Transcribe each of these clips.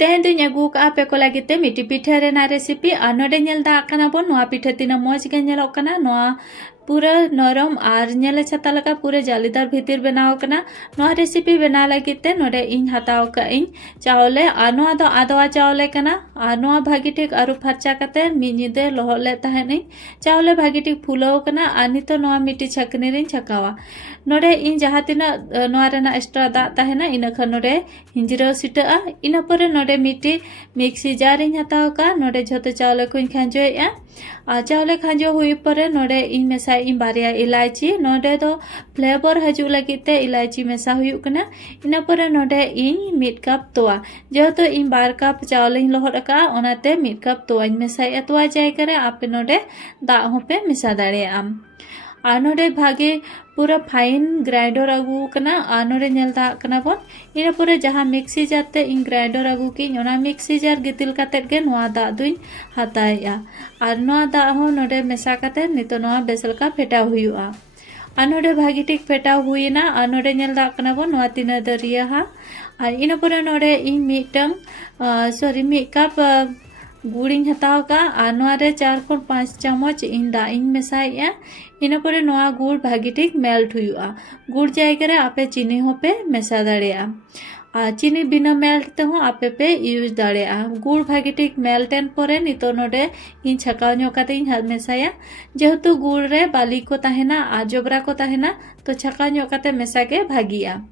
तेहें दुई अगू का पे को लगी ते मिट्टी पिठा रेना रेसिपी और नोडे नेल दा कना बोन नोआ पिठा तीना मौज गे नेलोग कना नोआ पूरा नरम और नेले छाता लगा पूरे जालीदार भीतर बनाव कना नोआ रेसिपी बना लगी ते नोडे इन हताव का इन चावले और नोआ दो आदवा चावले कना और नोआ भागी ठीक आरु फरचा कते मिनिदे लोहले तहने चावले भागी ठीक फुलाव कना और नितो नोआ मिट्टी छकनी रिन छकावा नोडे इन जहाँ तीना नोआ रेना एक्स्ट्रा दा तहना इना खन नोडे हिंजराव सिटा इना परे नोडे मिट्टी मिक्सी जार इन हताव का नोडे झोतो चावले को इन खांजोया और चावले खांजो हुई परे नोडे इन मेसा इन बारिया इलायची नोडे दो फ्लेवर हजू लगी ते इलायची मेसा हुई कना इना परे नोडे इन मिड कप तोआ जेहेतु इन 2 कप चावले इन लोहद का ओनाते मिड कप तोआ इन मेसा तोआ जायगा रे आपे नोडे दा होपे मेसा दाड़ेया और नोडे भागे पूरा फाइन ग्राइंडर अगू कना और नोडे नेल दा कना बोन इना पूरे जहाँ मिक्सी जाते इन ग्राइंडर अगू की ओना मिक्सी जार गितिल कातेट गे नोआ दा दुइन हताया और नोआ दा हो नोडे मेसा काते नितो नोआ बेसल का फेटा हुआ और नोडे भागी ठीक फेटा हुईना और नोडे नेल दा कना बोन नोआ तीना दरिया हा और इना पूरे नोडे इन मिटम मिड कप गुड़िंग हताव का और नोआ रे 4 खन 5 चम्मच इन दा इन मेसाया इना परे नोआ गुड़ भागी ठीक मेल्ट हुआ गुड़ जायगा रे आपे चीनी होपे मेसा दाड़ेया और चीनी बिना मेल्ट ते हो आपे पे यूज दाड़ेया गुड़ भागी ठीक मेल्टेन परे नितो नोडे इन छकाव ᱧᱚᱜ काते इन मेसाया जेहेतु गुड़ रे बाली को तहेना और जोबरा को तहेना तो छकाव ᱧᱚᱜ काते मेसा के भागिया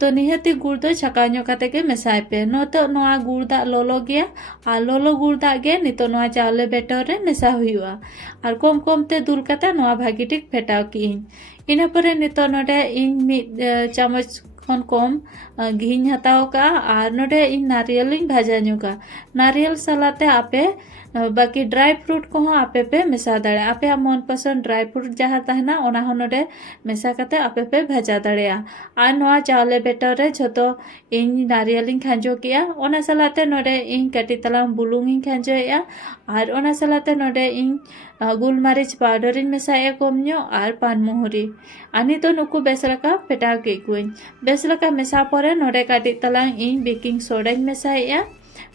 तो निहती गुड़ दो छकाव ᱧᱚᱜ काते के मेसाय पे नोतो नोआ गुड़ दा लोलो गया और लोलो गुड़ दा गे नितो नोआ चावले बेटर रे मेसा हुआ और कम कम ते दूल काते नोआ भागी ठीक फेटाव की इना परे नितो नोडे इन मिड चामच खन कम घी हताव का और नोडे इन नारियल इन भाजा ᱧᱚᱜᱟ नारियल सलाते आपे बाकी ड्राई फ्रूट को आपे पे मेसा दाड़े आपे मन पसंद ड्राई फ्रूट जहाँ तहना ओना हो नोडे मेसा काते आपे पे भाजा दाड़ेया और नोआ चावले बेटर रे झोतो इन नारियल इन खांजो किया ओना सलाते नोडे इन कटी तलाम बुलुंग इन खांजोया और ओना सलाते नोडे इन गुलमरीच पाउडर इन मेसाया कमño और पान मुहुरी आनी तो नुकु बेसलका पेटाव के कुइन बेसलका मेसा परे नोडे काटी तलांग इन बेकिंग सोडा इन मेसाया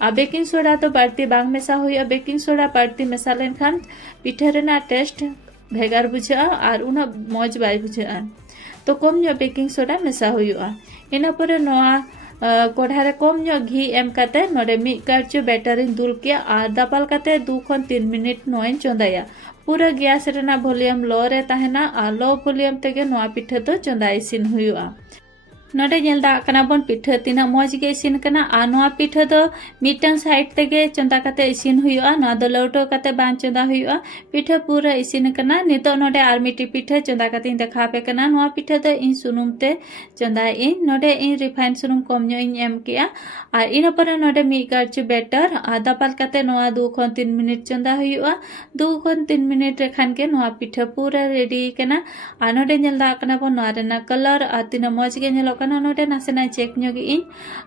और बेकिंग सोडा तो बाड़ती बांग मेसा हुई बेकिंग सोडा बाड़ती मेसा लेन खान पिठा रेना टेस्ट भेगार बुझा और उना मौज बाय बुझा तो कम ᱧᱚᱜ बेकिंग सोडा मेसा हुआ इना परे नोआ कोढ़ा रे कम ᱧᱚᱜ घी एम काते नोडे मिड काटचो बैटर इन दुल किया और दापाल काते 2 खन 3 मिनट नोइन चोंदाया पूरा गैस रेना वॉल्यूम लो रे तहना और लो वॉल्यूम तेगे नोआ पिठा तो चोंदा इसिन हुआ नोडे नेल दा कना बोन पिठा तीना मौज गे इसिन कना आ नोआ पिठा दो मिटन साइड तेगे चंदा काते इसिन हुआ ना दो लौटो काते बान चंदा हुआ पिठा पूरा इसिन कना नितो नोडे आर मिट्टी पिठा चंदा काते देखा पे कना नोआ पिठा दो इन सुनुम ते चंदा इन नोडे इन रिफाइन सुनुम कम ᱧᱚᱜ इन एम किया और इन पर नोडे मी गार्च बेटर आधा पाल काते नोआ 2 खन 3 मिनट चंदा हुआ 2 खन 3 मिनट रे खान के नोआ पिठा पूरा रेडी कना आ नोडे नेल दा कना बोन नोआ रेना कलर आ तीना मौज गे नेलो नोडे नासेना चेक ᱧᱚᱜ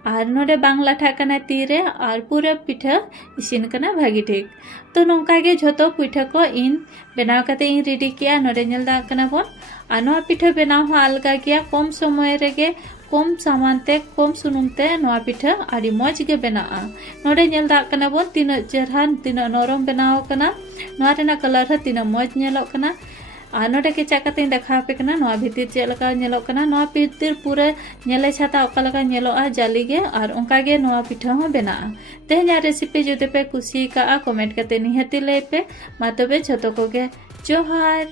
और नोडे बांग लाठा कना तीरे और पूरा पिठा इसिन कना भागी ठीक तो नोंका गे झोतो पिठा को इन बनाव काते इन रेडी किया नोडे नेल दा कना बोन आ नोआ पिठा बनाव हो अलगा किया कम समय रेगे कम सामान ते कम सुनुम ते नोआ पिठा आड़ी मौज गे बनाआ नोडे नेल दा कना बोन तीना चेहरा तीना नरम बनाव कना नोआ रेना कलर तीना मौज नेलोग कना और नोडे के चाकाते देखा पे कना नोआ भीतर चेलका नेलो कना नोआ भीतर पूरे नेले छाता ओकालका नेलोआ जाली गे और ओंका गे नोआ पिठा हो बना तेहना रेसिपी जुदे पे कुसी का कमेंट कते निहती ले पे मा तबे झोतो को गे जोहार।